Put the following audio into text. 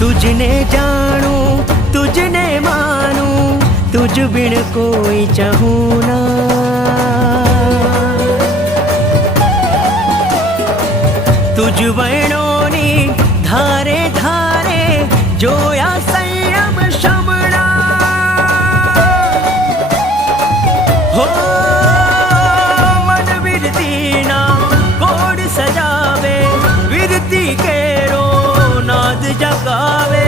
तुझने जानू तुझने मानू, तुझ बिन कोई चाहूं ना। तुझ वर्णोनी धारे धारे जोया संयम शमणा। हो मन विरती ना कोड सजावे, विरती केरो नाद जगावे।